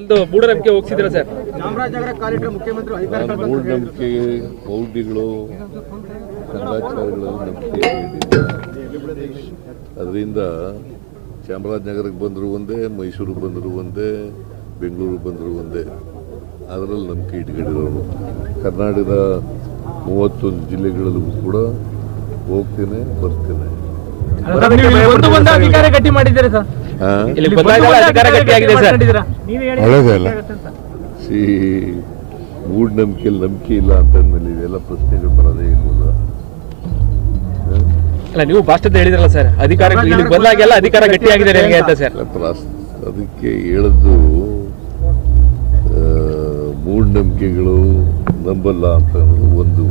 ಒಂದು ಮೂಢನಂಬಿಕೆ ಹೋಗ್ಸಿದ್ರ ಸರ್? ಮೂಢನಂಬಿಕೆ ಬೌದ್ಧಿಗಳು ಕಂದಾಚಾರಗಳಲ್ಲಿ ನಂಬಿಕೆ. ಅದರಿಂದ ಚಾಮರಾಜನಗರಕ್ಕೆ ಬಂದರೂ ಒಂದೇ ಮೈಸೂರಿಗೆ ಬಂದರೂ ಒಂದೇ ಬೆಂಗಳೂರಿಗೆ ಬಂದರೂ ಒಂದೇ. ಅದರಲ್ಲಿ ನಂಬಿಕೆ ಇಟ್ಕೊಂಡಿರೋರು. ಕರ್ನಾಟಕದ ಮೂವತ್ತೊಂದು ಜಿಲ್ಲೆಗಳಲ್ಲೂ ಕೂಡ ಹೋಗ್ತೇನೆ ಬರ್ತೇನೆ. ಒಂದು ಒಂದು ಅಧಿಕಾರ ಗಟ್ಟಿ ಮಾಡಿದ್ದೀರಾ ಸರ್? ಇಲ್ಲಿ ಬಂದಾಗ ಅಧಿಕಾರ ಗಟ್ಟಿ ಆಗಿದೆ ಸರ್. ಒಳ್ಳೆದಲ್ಲ ಸಿ ಮೂಢನಂಬಿಕೆಯಲ್ಲಿ ನಂಬಿಕೆ ಇಲ್ಲ ಅಂತಂದ್ಮೇಲೆ ಇದೆಲ್ಲ ಪ್ರಶ್ನೆಗಳು ಬರೋದೇ ಇರ್ಬೋದು ಅಲ್ಲ ನೀವು ಭಾಷಣದ ಹೇಳಿದ್ರಲ್ಲ ಸರ್ ಅಧಿಕಾರ ಇಲ್ಲಿ ಬಂದಾಗೆಲ್ಲ ಅಧಿಕಾರ ಗಟ್ಟಿ ಆಗಿದೆ ನಿಮಗೆ ಅಂತ ಸರ್. ಅದಕ್ಕೆ ಹೇಳದ್ದು ಮೂಢನಂಬಿಕೆಗಳು ನಂಬಲ್ಲ ಅಂತ ಅನ್ನೋದು ಒಂದು.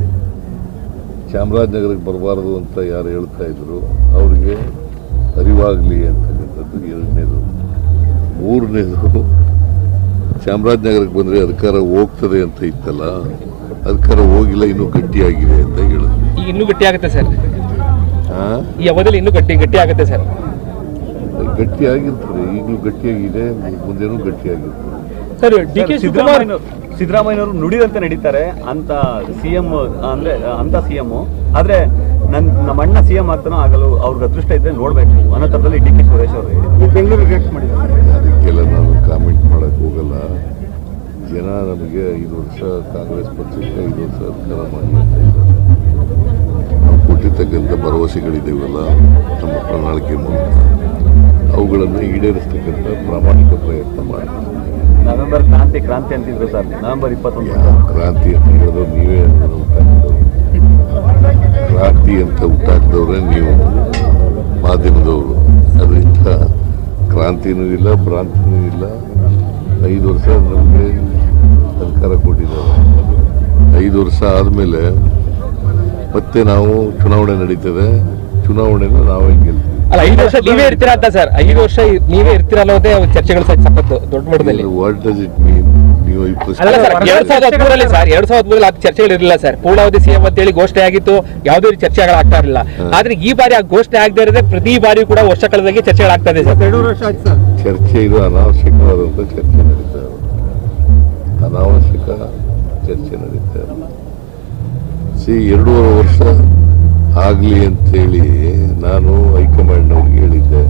ಚಾಮರಾಜನಗರಕ್ಕೆ ಬರಬಾರದು ಅಂತ ಯಾರು ಹೇಳ್ತಾ ಇದ್ರು ಅವರಿಗೆ ಅರಿವಾಗಲಿ ಅಂತಕ್ಕಂಥದ್ದು ಎರಡನೇದು ಮೂರನೇದು ಚಾಮರಾಜನಗರಕ್ಕೆ ಬಂದರೆ ಅಧಿಕಾರ ಹೋಗ್ತದೆ ಅಂತ ಇತ್ತಲ್ಲ ಅಧಿಕಾರ ಹೋಗಿಲ್ಲ ಇನ್ನೂ ಗಟ್ಟಿಯಾಗಿದೆ ಅಂತ ಹೇಳಿದ್ರು ಈಗ ಇನ್ನೂ ಗಟ್ಟಿ ಆಗುತ್ತೆ ಸರ್? ಈ ಅವಧಿಯಲ್ಲಿ ಇನ್ನೂ ಗಟ್ಟಿ ಗಟ್ಟಿ ಆಗುತ್ತೆ ಸರ್. ಗಟ್ಟಿಯಾಗಿರ್ತದೆ ಈಗಲೂ ಗಟ್ಟಿಯಾಗಿದೆ ಮುಂದೆನೂ ಗಟ್ಟಿಯಾಗಿರ್ತದೆ. ಸರ್ ಡಿ ಕೆ ಶಿವಕುಮಾರ್ ಸಿದ್ದರಾಮಯ್ಯನವರು ನುಡಿದಂತೆ ನಡೀತಾರೆ ಅಂತ ಸಿಎಂ ಅಂದ್ರೆ ಅಂತ ಸಿಎಂ. ಆದ್ರೆ ನನ್ ನಮ್ಮ ಅಣ್ಣ ಸಿಎಂ ಆಗ್ತಾನೋ ಆಗಲು ಅವ್ರಿಗೆ ಅದೃಷ್ಟ ಇದ್ರೆ ನೋಡ್ಬೇಕು. ಅನ್ನೋ ಥರದಲ್ಲಿ ಡಿ ಕೆ ಸುರೇಶ್ ಅವರು ಬೆಂಗಳೂರು ರಿಯಾಕ್ಟ್ ಮಾಡಿದ್ದಾರೆ ಅದಕ್ಕೆಲ್ಲ ನಾನು ಕಾಮೆಂಟ್ ಮಾಡಕ್ ಹೋಗಲ್ಲ. ಜನ ನಮಗೆ ಐದು ವರ್ಷ ಕಾಂಗ್ರೆಸ್ ಪಕ್ಷಕ್ಕೆ ಐದು ವರ್ಷ ಅಧಿಕಾರ ಮಾಡಿ ನಾವು ಕೊಟ್ಟಿರ್ತಕ್ಕಂಥ ಭರವಸೆಗಳಿದ್ದೀವಲ್ಲ ನಮ್ಮ ಪ್ರಣಾಳಿಕೆ ಮೂಲಕ. ಅವುಗಳನ್ನು ಈಡೇರಿಸ್ತಕ್ಕಂಥ ಪ್ರಾಮಾಣಿಕ ಪ್ರಯತ್ನ ಮಾಡ್ತೀವಿ ನವೆಂಬರ್ ಕ್ರಾಂತಿ ಕ್ರಾಂತಿ ಅಂತಿದ್ರು ಸರ್. ನವೆಂಬರ್ ಇಪ್ಪತ್ತೊಂದು ಕ್ರಾಂತಿ ಅಂತ ಹೇಳಿದ್ರು, ನೀವೇ ಕ್ರಾಂತಿ ಅಂತ ಹುಟ್ಟಾಕಿದವ್ರೆ ನೀವು ಮಾಧ್ಯಮದವರು. ಅದರಿಂದ ಕ್ರಾಂತಿನೂ ಇಲ್ಲ, ಭ್ರಾಂತಿನೂ ಇಲ್ಲ. ಐದು ವರ್ಷ ನಮಗೆ ಸರ್ಕಾರ ಕೊಟ್ಟಿದ್ದಾರೆ. ಐದು ವರ್ಷ ಆದಮೇಲೆ ಮತ್ತೆ ನಾವು ಚುನಾವಣೆ ನಡೀತದೆ. ಚುನಾವಣೆನ ನಾವೇ ಗೆಲ್ತೀವಿ. ಅಲ್ಲ ಐದು ವರ್ಷ ನೀವೇ ಇರ್ತೀರಾ ಅಂತ ಸರ್? ಐದು ವರ್ಷ ನೀವೇ ಇರ್ತೀರಾ ಅನ್ನೋದೇ ಒಂದು ಚರ್ಚೆಗಳು ಸಹ ಸಖತ್ತು ದೊಡ್ಡ ಮಟ್ಟದಲ್ಲಿ. ವಾಟ್ ಡಸ್ ಇಟ್ ಮೀನ್ ನೀವು ಈ ಅಲ್ಲ ಸರ್ ಎರಡ್ ಸಾವಿರದ ಹದಿಮೂರಲ್ಲಿ ಸರ್ ಎರಡ್ ಸಾವಿರದ ಹದಿಮೂರಲ್ಲಿ ಅದು ಚರ್ಚೆಗಳು ಇರಲಿಲ್ಲ ಸರ್. ಪೂರ್ಣಾವಧಿ ಸಿಎಂ ಅಂತ ಹೇಳಿ ಘೋಷಣೆ ಆಗಿತ್ತು ಯಾವುದೇ ರೀತಿ ಚರ್ಚೆಗಳಾಗ್ತಾ ಇರಲಿಲ್ಲ. ಆದ್ರೆ ಈ ಬಾರಿ ಆ ಘೋಷಣೆ ಆಗದೇ ಇರದೆ ಪ್ರತಿ ಬಾರಿ ಕೂಡ ವರ್ಷ ಕಳೆದಂಗೆ ಚರ್ಚೆಗಳಾಗ್ತಾ ಇದೆ ಸರ್. ಎರಡು ವರ್ಷ ಆಯ್ತು ಸರ್. ಚರ್ಚೆ ಇದು ಅನಾವಶ್ಯಕವಾದಂಥ ಚರ್ಚೆ ನಡೀತಾ ಇದೆ. ಅನಾವಶ್ಯಕ ಚರ್ಚೆ ನಡೀತಾ ಇದೆ. ಸಿ ಎರಡೂವರೆ ವರ್ಷ ಆಗಲಿ ಅಂತೇಳಿ ನಾನು ಹೈಕಮಾಂಡ್ನವ್ರಿಗೆ ಹೇಳಿದ್ದೆ.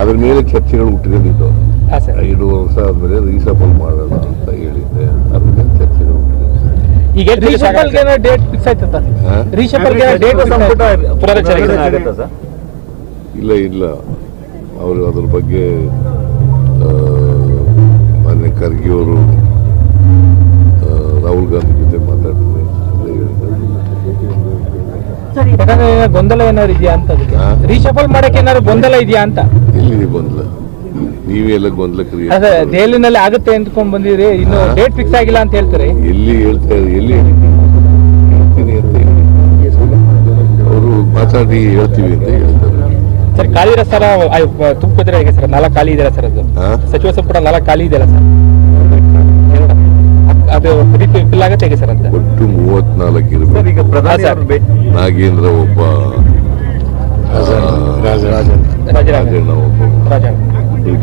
ಅದ್ರ ಮೇಲೆ ಚರ್ಚೆಗಳು ಹುಟ್ಕೊಂಡಿದ್ದು ಹಾ ಸರ್. ಎರಡೂವರೆ ವರ್ಷ ಆದಮೇಲೆ ರೀಸಫಲ್ ಮಾಡೋಣ ಅಂತ ಹೇಳಿದ್ದೆ. ಅದ್ರ ಮೇಲೆ ಚರ್ಚೆಗಳು ಹುಟ್ಟಿದೆ ಈಗ ಡೇಟ್ ಫಿಕ್ಸ್? ಡೇಟ್ ಸಂಪುಟ ಇಲ್ಲ ಇಲ್ಲ. ಅವರು ಅದ್ರ ಬಗ್ಗೆ ಮಾನ್ಯ ಖರ್ಗೆ ಅವರು ರಾಹುಲ್ ಗಾಂಧಿ ಜೊತೆ ಮಾತಾಡ್ತೀನಿ ಅಂತ ಹೇಳಿದ್ದಾರೆ ಗೊಂದಲ ಏನಾದ್ರು ಇದೆಯಾ ಅಂತ? ರೀಶಫಲ್ ಮಾಡಕ್ಕೆ ಏನಾದ್ರು ಗೊಂದಲ ಇದೆಯಾ ಅಂತ. ಇಲ್ಲಿ ಗೊಂದಲ. ನೀವೆಲ್ಲ ಎಲ್ಲ ಗೊಂದಲ ಕ್ರಿಯೇಟ್ ಅದೇ ದೆಹಲಿನಲ್ಲಿ ಆಗುತ್ತೆ ಅಂದ್ಕೊಂಡ್ ಬಂದಿರಿ ಇನ್ನು ಡೇಟ್ ಫಿಕ್ಸ್ ಆಗಿಲ್ಲ ಅಂತ ಹೇಳ್ತಾರೆ. ಎಲ್ಲಿ ಹೇಳ್ತಾ ಎಲ್ಲಿ ಹೇಳ್ತೀನಿ? ಅಂತ ಹೇಳಿ. ಅವರು ಮಾತಾಡಿ ಹೇಳ್ತೀವಿ ಅಂತ ಹೇಳ್ತಾರೆ. ಸರ್ ಖಾಲಿ ಇರೋ ಸರ್ ಹೇಗೆ ಸರ್ ನಾಲ್ಕು ಖಾಲಿ ಇದೆಯಲ್ಲ ಸರ್ ಅದು? ಸಚಿವ ಸಂಪುಟ ನಾಲ್ಕು ಖಾಲಿ ಇದೆಯಲ್ಲ ಸರ್. ಅದು ಫಿಲ್ ಆಗುತ್ತೆ ಹೇಗೆ ಸರ್ ಅಂತ ಒಟ್ಟು ಮೂವತ್ನಾಲ್ಕು ಇರಬೇಕು. ಈಗ ಪ್ರಧಾನಿ ಸರ್. ನಾಗೇಂದ್ರ ಒಬ್ಬ ರಾಜಣ್ಣ. ಒಬ್ಬ.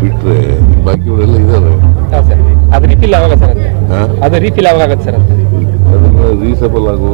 ಬಿಟ್ರೆ ಬಾಕಿಯವರೆಲ್ಲ ಇದ್ದಾರೆ. ಅದು ರೀಫಿಲ್ ಆವಾಗ ಸರ್? ಅದು. ರೀಫಿಲ್ ಆಗುತ್ತೆ ಸರ್ ಅಂತ ಅದನ್ನ ರೀಸಬಲ್ ಆಗೋ